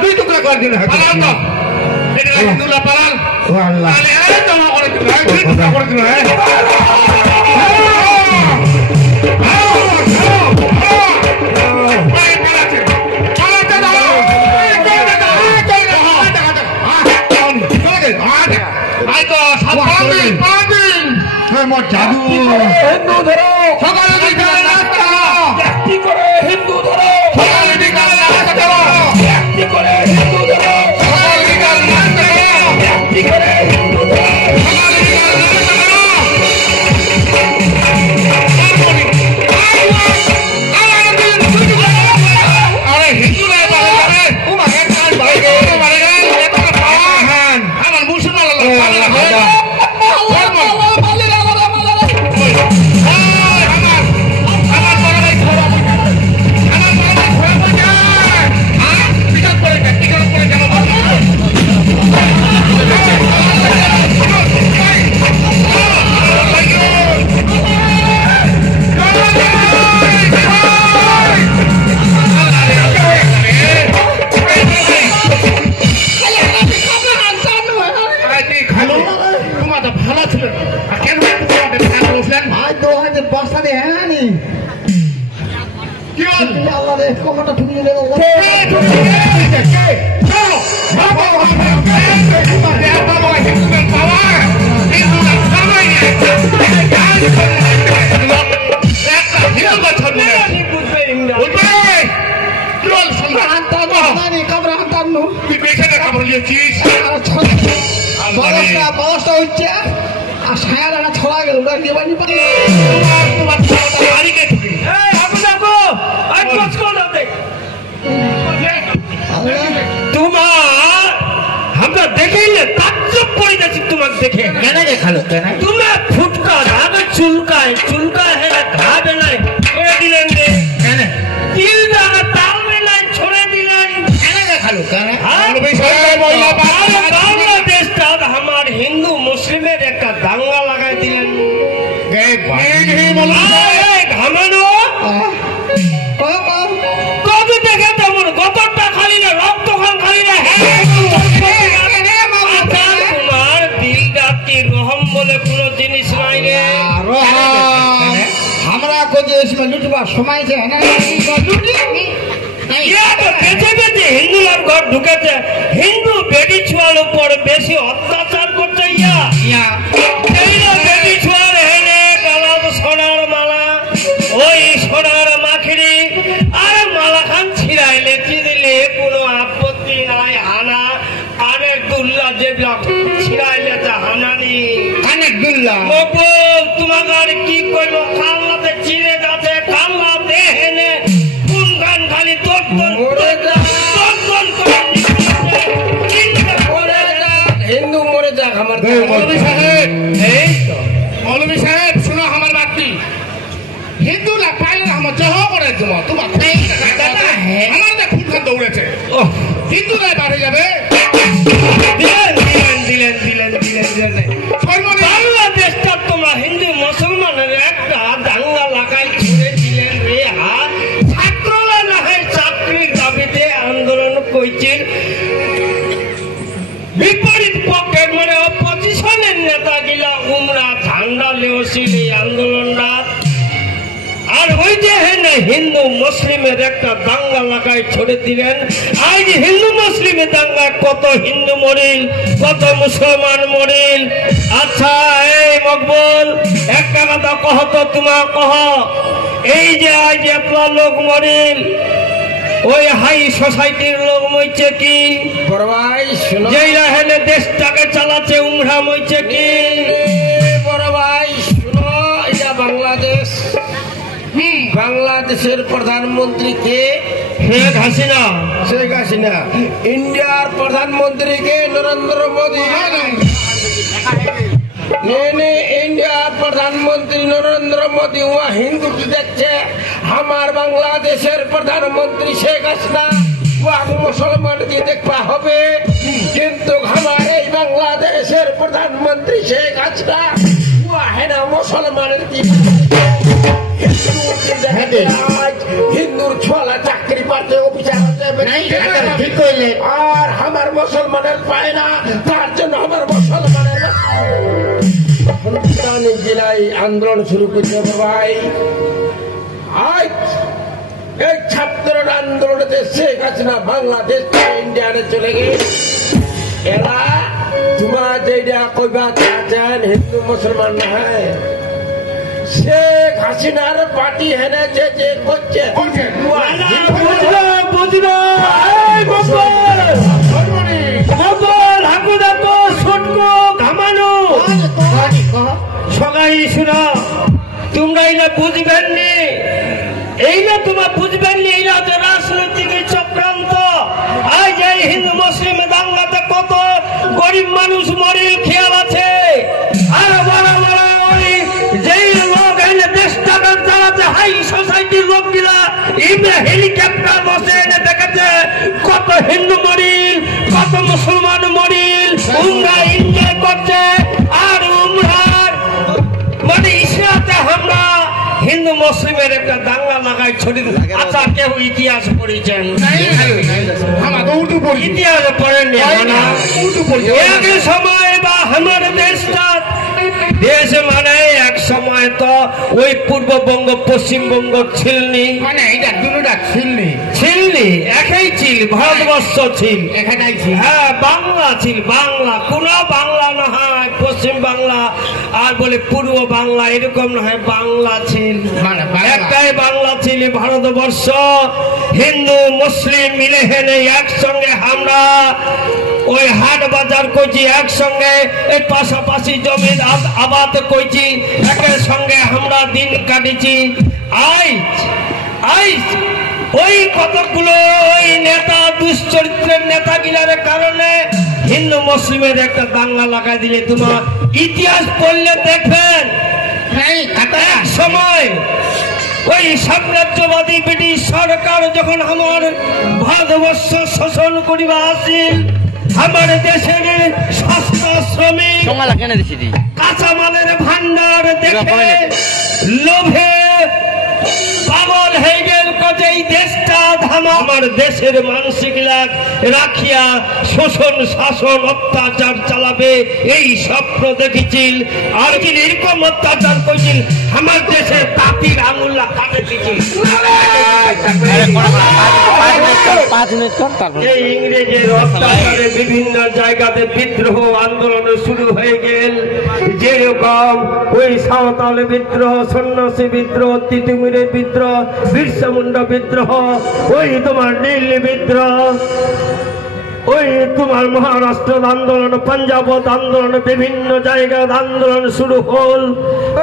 দুই টুকরা করে দিন পালান জাদু হিন্দু ধরো সকালে বিকালে নাস্তা ব্যক্তি করে হিন্দু ধরো সকালে বিকালে নাস্তা ব্যক্তি করে হিন্দু ধরো সকালে বিকালে নাস্তা ব্যক্তি করে হিন্দু ধরো সকালে বিকালে আরে হিন্দু রে বাবা ও মাকে কান ভাই রে আমার মুসলমান কমটা ঠুকিয়ে দেবো বয়সটা হচ্ছে আর সায়া ছড়া গেল ওরা নিয়ে বাড়ি তোমার আমরা দেখে তাজ্জব পড়ে যাচ্ছি তোমাকে দেখে কেন দেখালো কেন তোমার ফুটকা আগে চুলকায় হেলে ঘা বেলায় করে দিলেন রে কেন তিল দানা তাল বেলায় ছড়ে দিলেন কেন দেখালো কেন বাংলাদেশটা আমার হিন্দু মুসলিমের একটা দাঙ্গা লাগাই দিলেন ঘামানো কত দেখে তেমন গতরটা খালি না রক্ত খালি না তোমার দিলটা কি রহম বলে কোনো জিনিস নাই রে আমরা কোথায় এসে লুটবার সময় যে বেঁচে বেঁচে হিন্দুর ঘর ঢুকেছে হিন্দু বেটি ছোয়ার উপর বেশি অত্যাচার করছে বেটি ছোয়ার হেনে গলাব সোনার মালা ওই সোনার মাখিরি আর মালা খান ছিড়াইলে চিনিলে কোনো আপত্তি নাই হানা অনেক দুল্লা যেগুলা ছিড়াইলে তা হানানি অনেক দুল্লা তোমাকে আর কি করবো কাল্লাতে চিড়ে যাচ্ছে কাল্লাতে হেনে কোন গান খালি তোর হিন্দু মরে যাক আমার মৌলভী সাহেব শুনো আমার বাকি হিন্দু না পাইলে আমার জহ করে তোমার আমার ফুটখান দৌড়েছে হিন্দুরা বাড়ে যাবে বাংলাদেশটা তোমার হিন্দু মুসলমানের একটা দাঙ্গা লাগাই ছেড়ে দিলেন রে হাত ছাত্ররা না হয় চাকরির দাবিতে আন্দোলন করছেন বিপরীত পক্ষের মানে অপোজিশনের নেতা গিলা উমরা ঝান্ডা লেওছিল এই আন্দোলনটা আর ওই যে হিন্দু মুসলিমের একটা দাঙ্গা লাগাই ছড়ে দিলেন আজ হিন্দু মুসলিমের দাঙ্গা কত হিন্দু মরিল কত মুসলমান মরিল আচ্ছা এই মকবুল একটা কথা কহ তো তোমার কহ এই যে আজ এতলা লোক মরিল ওই হাই সোসাইটির লোক মইছে কি যেইরা হেনে দেশটাকে চালাচ্ছে উমরা মইছে কি বড় ভাই শুনো এটা বাংলাদেশ বাংলাদেশের প্রধানমন্ত্রী কে শেখ হাসিনা ইন্ডিয়ার প্রধানমন্ত্রী কে নরেন্দ্র মোদী ইন্ডিয়ার প্রধানমন্ত্রী নরেন্দ্র মোদী ওয়া হিন্দু কি দেখছে আমার বাংলাদেশের প্রধানমন্ত্রী শেখ হাসিনা ওয়া মুসলমান কি দেখবা হবে কিন্তু আমার এই বাংলাদেশের প্রধানমন্ত্রী শেখ হাসিনা ওয়া হেনা মুসলমানের কি হিন্দুর ছোলা চাকরি পাচ্ছে অফিসার ঠিক করলে আর আমার মুসলমানের পায় না, তার জন্য আমার মুসলমানের জেলায় আন্দোলন শুরু করতে হবে ভাই। আজ এই ছাত্রের আন্দোলনে শেখ হাসিনা বাংলাদেশ থেকে ইন্ডিয়ানে চলে গেছে। এরা তোমার যেটা কইবা চাচ্ছেন হিন্দু মুসলমান না হয়, শেখ হাসিনার পার্টি হেনে যে করছে সবাই শুনো, তোমরা এই না বুঝবেন নি, এই না তোমার বুঝবেন নি, এই না যে রাজনৈতিক চক্রান্ত। আজ এই হিন্দু মুসলিম দাঙ্গাতে কত গরিব মানুষ মরিল খেয়াল আছে। আর বড় বড় ওই যেই লোক এনে দেশটাকে চালাতে হাই সোসাইটির লোকগুলা ইমরা হেলিকপ্টার বসে এনে দেখেছে কত হিন্দু মরিল, কত মুসলমান মরিল, উমরা এনজয় করছে। আর উমরার মানে ইসরাতে আমরা হিন্দু মুসলিমের একটা দাঙ্গা লাগাই ছড়ি। আচ্ছা, কেউ ইতিহাস পড়েছেন? ইতিহাস পড়েননি? এক সময় বা আমার দেশটা দেশ মানে এক সময় তো ওই পূর্ববঙ্গ পশ্চিমবঙ্গ ছিলনি, মানে এটা দুটোটা ছিলনি, ছিলনি একই ছিল, ভারতবর্ষ ছিল এখানেই ছিল। হ্যাঁ, বাংলা ছিল, বাংলা কোন বাংলা না হয় পশ্চিম বাংলা আর বলে পূর্ব বাংলা এরকম না হয়, বাংলা ছিল, একটাই বাংলা ছিল ভারতবর্ষ। হিন্দু মুসলিম মিলে হেনে একসঙ্গে আমরা ওই হাট বাজার করছি, একসঙ্গে এই পাশাপাশি জমি আবাদ করছি, একের সঙ্গে আমরা দিন কাটিছি। আইজ ওই কতগুলো ওই নেতা দুশ্চরিত্রের নেতাগিলার কারণে হিন্দু মুসলিমের একটা দাঙ্গা লাগাই দিলে তোমার ইতিহাস পড়লে দেখবেন এক সময় ওই সাম্রাজ্যবাদী ব্রিটিশ সরকার যখন আমার ভারতবর্ষ শোষণ করিবা আসিল, আমার দেশের স্বাস্থ্য শ্রমিক কাঁচামালের ভান্ডার দেখে লোভে পাগল হয়ে গেল, এই দেশটা আমার দেশের মানসিক রাখিয়া শোষণ শাসন অত্যাচার চালাবে এই স্বপ্ন দেখেছিল। আর কি এরকম অত্যাচার করেছিল, আমার দেশে তাঁতির আঙুল্লা কাটে দিয়েছিল। এই ইংরেজের অত্যাচারে বিভিন্ন জায়গাতে বিদ্রোহ আন্দোলন শুরু হয়ে গেল, যেরকম ওই সাঁওতাল বিদ্রোহ, সন্ন্যাসী বিদ্রোহ, তিতুমিরের বিদ্রোহ, বিরসা মুন্ডা বিদ্রোহ, ওই তোমার দিল্লি বিদ্রোহ, ওই তোমার মহারাষ্ট্র আন্দোলন, পাঞ্জাব আন্দোলন, বিভিন্ন জায়গায় আন্দোলন শুরু হল।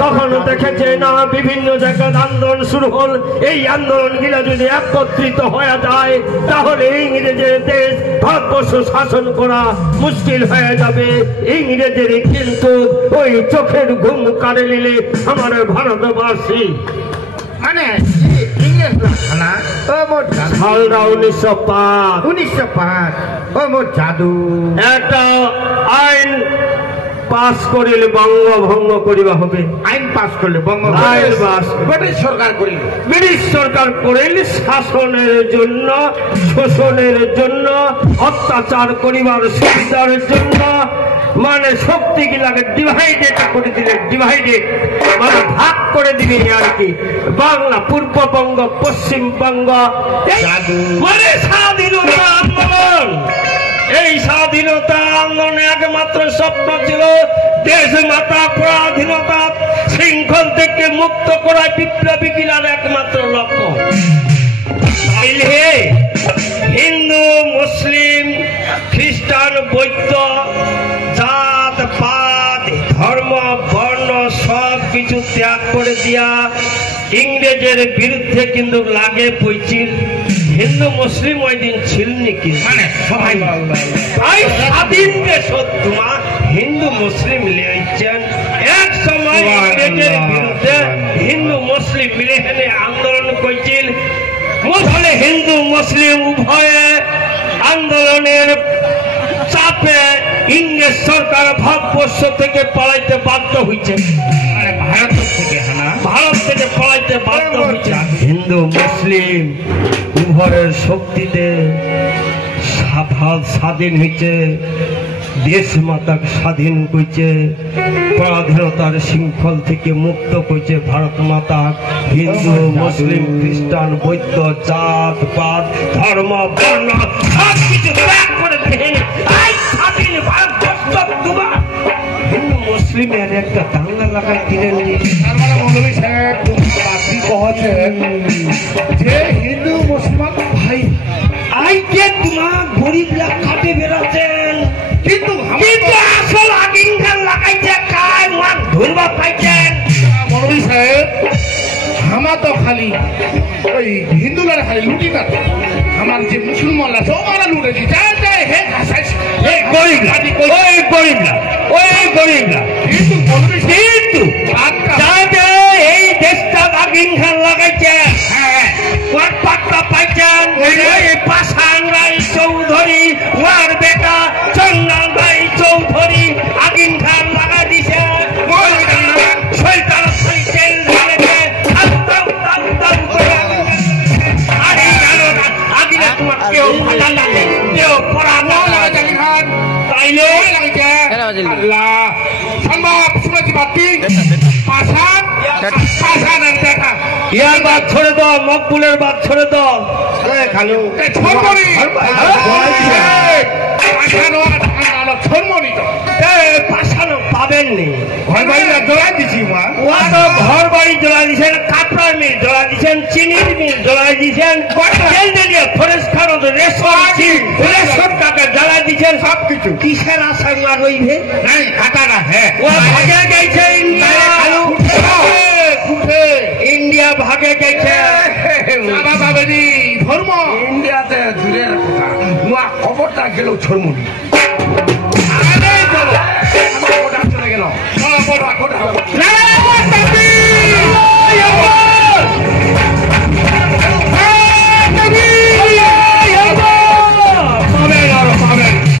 তখন দেখেছে না বিভিন্ন জায়গায় আন্দোলন শুরু হল, এই আন্দোলন গুলা যদি একত্রিত হয়ে যায় তাহলে ইংরেজের দেশ ভারতবর্ষ শাসন করা মুশকিল হয়ে যাবে। ইংরেজের কিন্তু ওই চোখের ঘুম কাড়ে নিলে আমার ভারতবাসী মানে ইংরেজ না সালটা 1905 ও মোর জাদু একটা আইন পাস করিলে বঙ্গভঙ্গ করিবা হবে। আইন পাস করলে আইন পাস ব্রিটিশ সরকার করিল, ব্রিটিশ সরকার করিলে শাসনের জন্য, শোষণের জন্য, অত্যাচার করিবার সুবিধার জন্য, মানে শক্তি গুলাকে ডিভাইডেড করে দিলে, ডিভাইডেড মানে ভাগ করে দিবে আর কি। বাংলা পূর্ববঙ্গ, পশ্চিমবঙ্গ, মানে স্বাধীনতা আন্দোলন। এই স্বাধীনতা আন্দোলনে একমাত্র স্বপ্ন ছিল দেশ মাতা পরাধীনতা শৃঙ্খল থেকে মুক্ত করা বিপ্লবী কিলার একমাত্র লক্ষ্য। তাইলে হিন্দু মুসলিম খ্রিস্টান বৌদ্ধ জাত পাত ধর্ম বর্ণ সব কিছু ত্যাগ করে দিয়া ইংরেজের বিরুদ্ধে কিন্তু লাগে পইছিল। হিন্দু মুসলিম ওই দিন ছিল নাকি, মানে সবাই স্বাধীন দেশ তোমার হিন্দু মুসলিম লিয়েছেন। এক সময় ইংরেজের বিরুদ্ধে হিন্দু মুসলিম মিলে হেনে আন্দোলন করছিল। ফলে হিন্দু মুসলিম উভয়ে আন্দোলনের চাপে ইংরেজ সরকার ভারতবর্ষ থেকে পালাইতে বাধ্য হয়েছে, ভারত থেকে। ভারত থেকে পলাইতে বাধ্য হয়েছে। হিন্দু মুসলিম উভয়ের শক্তিতে ভারত স্বাধীন হয়েছে, দেশ মাতাকে স্বাধীন করছে, পরাধীনতার শৃঙ্খল থেকে মুক্ত করছে ভারত মাতা। হিন্দু মুসলিম খ্রিস্টান বৌদ্ধ জাত পাত ধর্ম বর্ণ সব কিছু ত্যাগ করে দেখেন স্বাধীন ভারতবর্ষ দুবার হিন্দু মুসলিমের একটা দাঙ্গা লাগাই দিলেন। তারপরে মৌলভী সাহেব বাকি কহছেন যে হিন্দু মুসলমান ভাই আইকে তোমার গরিব লাখ খাটে বেড়াচ্ছেন, কিন্তু কিন্তু আসল আগুন ঘর লাগাইছে কায় মান ধরবা পাইছেন। মৌলভী সাহেব আমার তো খালি ওই হিন্দুরা খালি লুটি না, আমার যে মুসলমানরা সবারা লুটেছি যায় যায় হে হাসাইছ হে গরিব লাখ ওই গরিব লাখ ওই গরিব লাখ কিন্তু মৌলভী সাহেব কিন্তু যাতে এই দেশটা আগুন ঘর লাগাইছে ওর পাত্তা পাইছেন এই পাশান রায় চৌধুরী ওর বেটা চন্দন রায় চৌধুরী আগুন ঘর লাগা দিছে। ইয়ার বাদ ছড়ে দাও, মকবুলের বাদ ছড়ে দাও। পাবেননি ঘর বাড়ি জোড়া দিছি, ঘর বাড়ি জোড়া দিচ্ছেন, কাপড়ার মিল জোড়া দিচ্ছেন, চিনির মিল জোড়া দিচ্ছেন, ফরেস্ট খারত রেশন টাকা জ্বালা দিচ্ছেন, সবকিছু কিসের আশা রইবে ভাগে গেছে ইন্ডিয়া ভাগে গেছে ধর্ম ইন্ডিয়াতে দূরের কথা নোয়া খবরটা গেল ছড়মুড়ি চলে গেল।